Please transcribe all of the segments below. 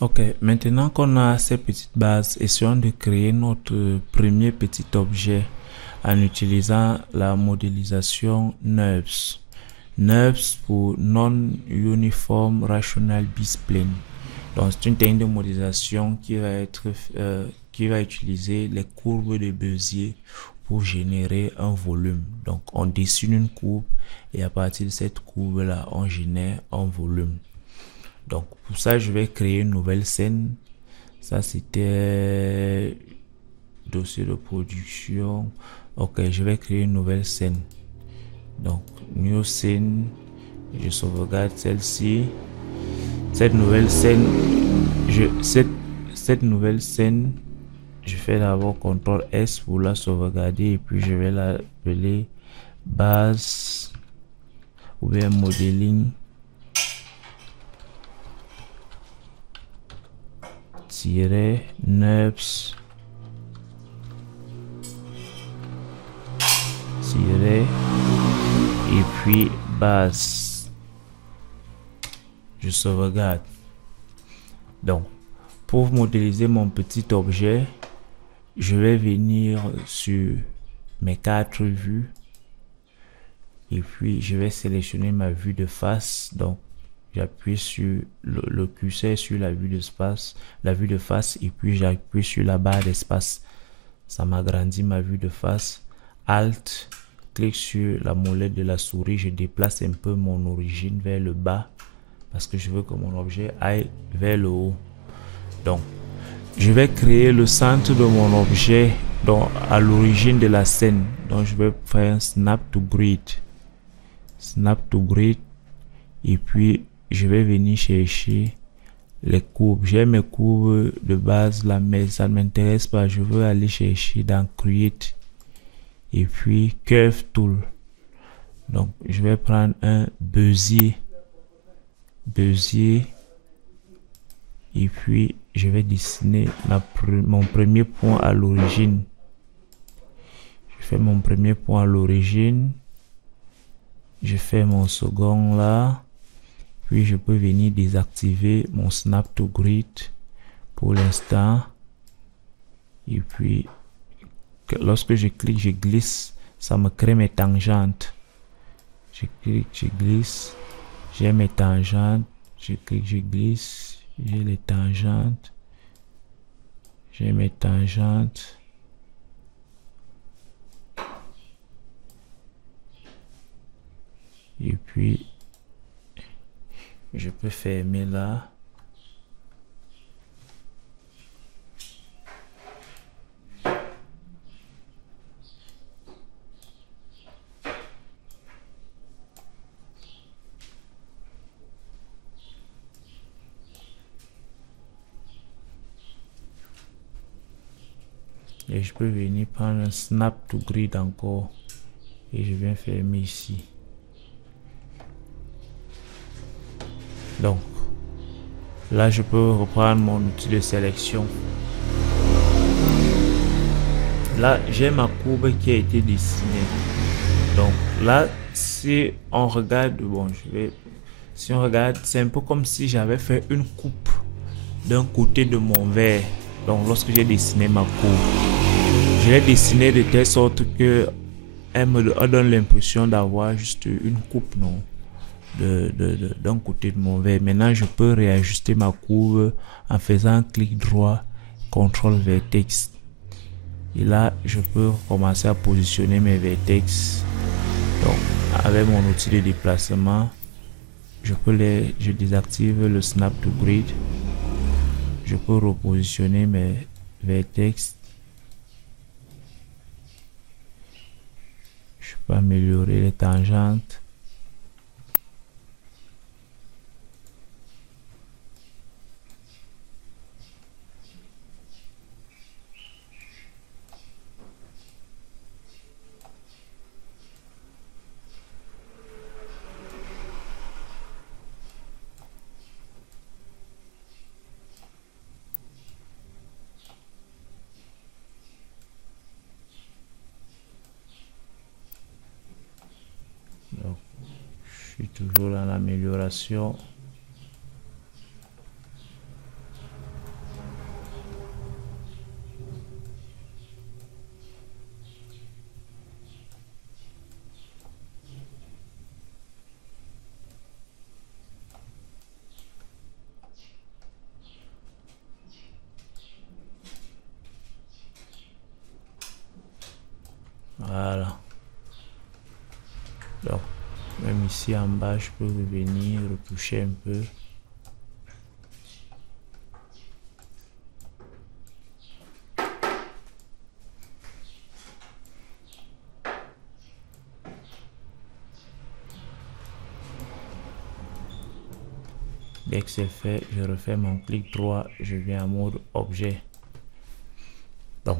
Ok, maintenant qu'on a ces petites bases, essayons de créer notre premier petit objet en utilisant la modélisation NURBS. NURBS pour Non-Uniform Rational B-Spline. Donc, c'est une technique de modélisation qui va utiliser les courbes de Bézier pour générer un volume. Donc, on dessine une courbe et à partir de cette courbe-là, on génère un volume. Donc, pour ça, je vais créer une nouvelle scène. Ça, c'était dossier de production. Ok, je vais créer une nouvelle scène. Donc, new scene. Je sauvegarde celle-ci. Cette nouvelle scène, cette nouvelle scène, je fais d'abord CTRL S pour la sauvegarder et puis je vais l'appeler base ou bien modeling NURBS et puis base. Je sauvegarde. Donc, pour modéliser mon petit objet, je vais venir sur mes 4 vues et puis je vais sélectionner ma vue de face. Donc, j'appuie sur le curseur sur la vue de face et puis j'appuie sur la barre d'espace. Ça m'agrandit ma vue de face. Alt, clique sur la molette de la souris, je déplace un peu mon origine vers le bas parce que je veux que mon objet aille vers le haut. Donc, je vais créer le centre de mon objet donc, à l'origine de la scène. Donc, je vais faire un snap to grid. Snap to grid. Et puis, je vais venir chercher les courbes. J'ai mes courbes de base là, mais ça ne m'intéresse pas. Je veux aller chercher dans Create. Et puis, Curve Tool. Donc, je vais prendre un Bezier. Et puis, je vais dessiner mon premier point à l'origine. Je fais mon premier point à l'origine. Je fais mon second là. Puis, je peux venir désactiver mon Snap to Grid pour l'instant. Et puis, lorsque je clique, je glisse. Ça me crée mes tangentes. Je clique, je glisse. J'ai mes tangentes. Je clique, je glisse. J'ai les tangentes. J'ai mes tangentes. Et puis, je peux fermer là. Et je peux venir prendre un snap to grid encore. Et je viens fermer ici. Donc, là, je peux reprendre mon outil de sélection. Là, j'ai ma courbe qui a été dessinée. Donc, là, si on regarde, si on regarde, c'est un peu comme si j'avais fait une coupe d'un côté de mon verre. Donc, lorsque j'ai dessiné ma courbe, je l'ai dessinée de telle sorte que elle me donne l'impression d'avoir juste une coupe, non, d'un côté de mon verre. Maintenant, je peux réajuster ma courbe en faisant un clic droit, CTRL vertex. Et là, je peux commencer à positionner mes vertex. Donc, avec mon outil de déplacement, je désactive le snap to grid. Je peux repositionner mes vertex. Je peux améliorer les tangentes. Donc, je suis toujours dans l'amélioration. Voilà. Donc, même ici en bas, je peux revenir, retoucher un peu. Dès que c'est fait, je refais mon clic droit, je viens en mode objet. Donc,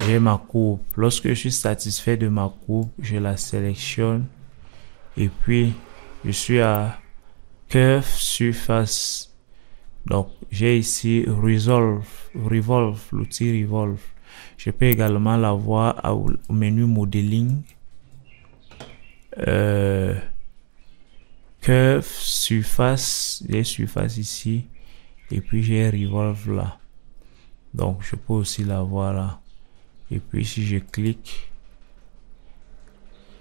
j'ai ma courbe. Lorsque je suis satisfait de ma courbe, je la sélectionne et puis je suis à Curve Surface. Donc, j'ai ici Revolve, l'outil Revolve. Je peux également l'avoir au menu Modeling. Curve Surface, les surfaces ici. Et puis, j'ai Revolve là. Donc, je peux aussi l'avoir là. Et puis, si je clique,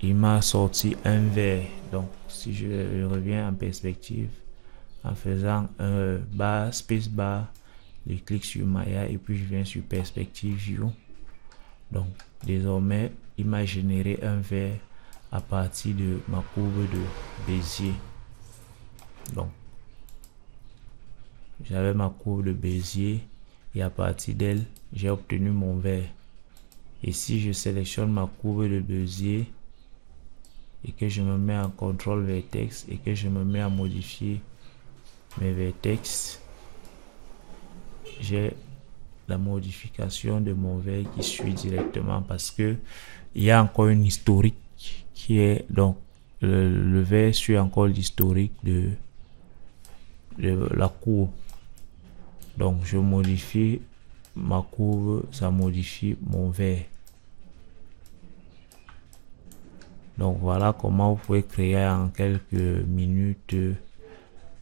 il m'a sorti un vert. Donc, si je reviens en perspective, en faisant un bar, space bar, je clique sur Maya et puis je viens sur Perspective View. Donc, désormais, il m'a généré un vert à partir de ma courbe de Bézier. Donc, j'avais ma courbe de Bézier et à partir d'elle, j'ai obtenu mon vert. Et si je sélectionne ma courbe de Bézier et que je me mets en contrôle vertex et que je me mets à modifier mes vertex, j'ai la modification de mon vert qui suit directement parce que il y a encore une historique qui est donc le vert suit encore l'historique de la courbe. Donc je modifie ma courbe, ça modifie mon vert. Donc voilà comment vous pouvez créer en quelques minutes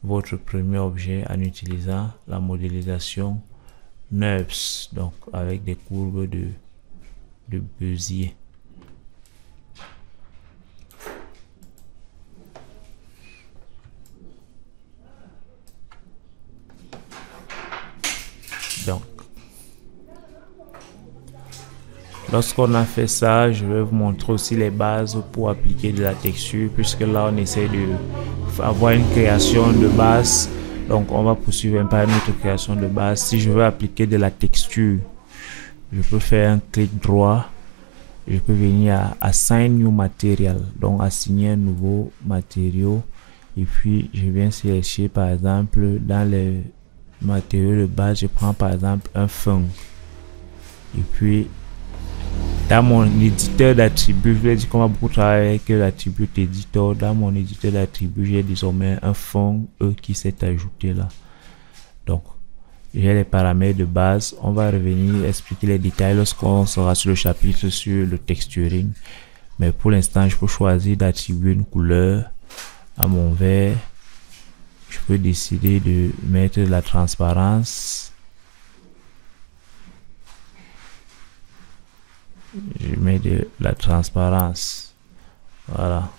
votre premier objet en utilisant la modélisation NURBS, donc avec des courbes de Bézier. Donc, lorsqu'on a fait ça, je vais vous montrer aussi les bases pour appliquer de la texture, puisque là on essaie de avoir une création de base. Donc on va poursuivre un peu notre création de base. Si je veux appliquer de la texture, je peux faire un clic droit. Je peux venir à Assign New Material, donc assigner un nouveau matériau. Et puis je viens chercher par exemple dans les matériaux de base, je prends par exemple un fond. Et puis dans mon éditeur d'attributs, je vais dire qu'on va beaucoup travailler avec l'attribut éditeur. Dans mon éditeur d'attributs, j'ai désormais un fond qui s'est ajouté là. Donc, j'ai les paramètres de base. On va revenir expliquer les détails lorsqu'on sera sur le chapitre sur le texturing. Mais pour l'instant, je peux choisir d'attribuer une couleur à mon vert. Je peux décider de mettre de la transparence. Je mets de la transparence. Voilà.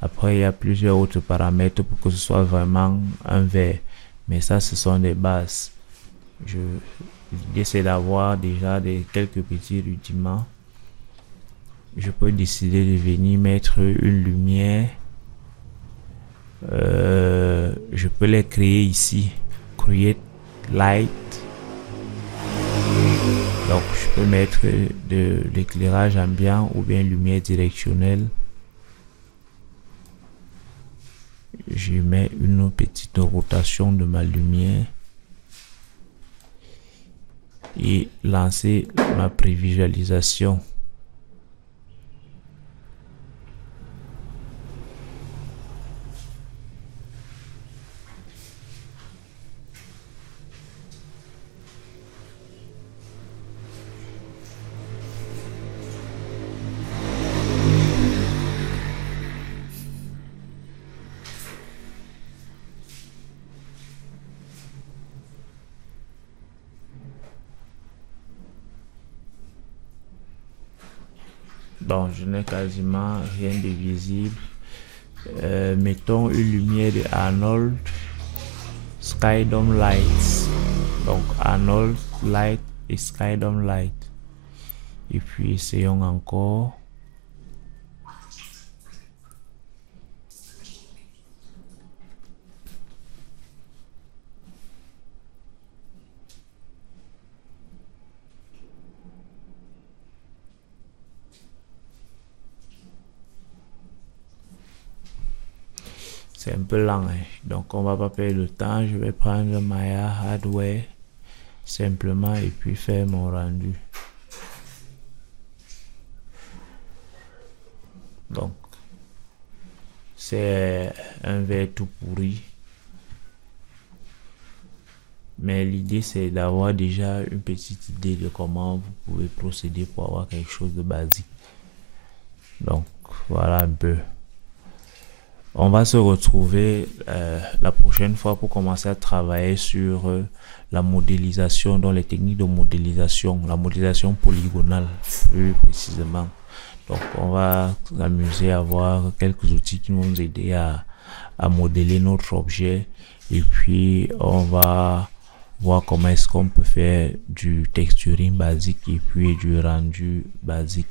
Après, il y a plusieurs autres paramètres pour que ce soit vraiment un vert. Mais ça, ce sont des bases. L'idée, c'est d'avoir déjà quelques petits rudiments. Je peux décider de venir mettre une lumière. Je peux les créer ici. Create light. Donc, je peux mettre de l'éclairage ambiant ou bien lumière directionnelle. Je mets une petite rotation de ma lumière et lancer ma prévisualisation. Donc, je n'ai quasiment rien de visible. Mettons une lumière de Arnold Skydome Lights. Donc, Arnold Light et Skydome Light. Et puis essayons encore. C'est un peu lent, hein? Donc on va pas perdre le temps. Je vais prendre Maya Hardware simplement et puis faire mon rendu. Donc c'est un verre tout pourri, mais l'idée c'est d'avoir déjà une petite idée de comment vous pouvez procéder pour avoir quelque chose de basique. Donc voilà un peu. On va se retrouver la prochaine fois pour commencer à travailler sur la modélisation, dans les techniques de modélisation, la modélisation polygonale plus précisément. Donc on va s'amuser à voir quelques outils qui vont nous aider à modéler notre objet, et puis on va voir comment est-ce qu'on peut faire du texturing basique et puis du rendu basique.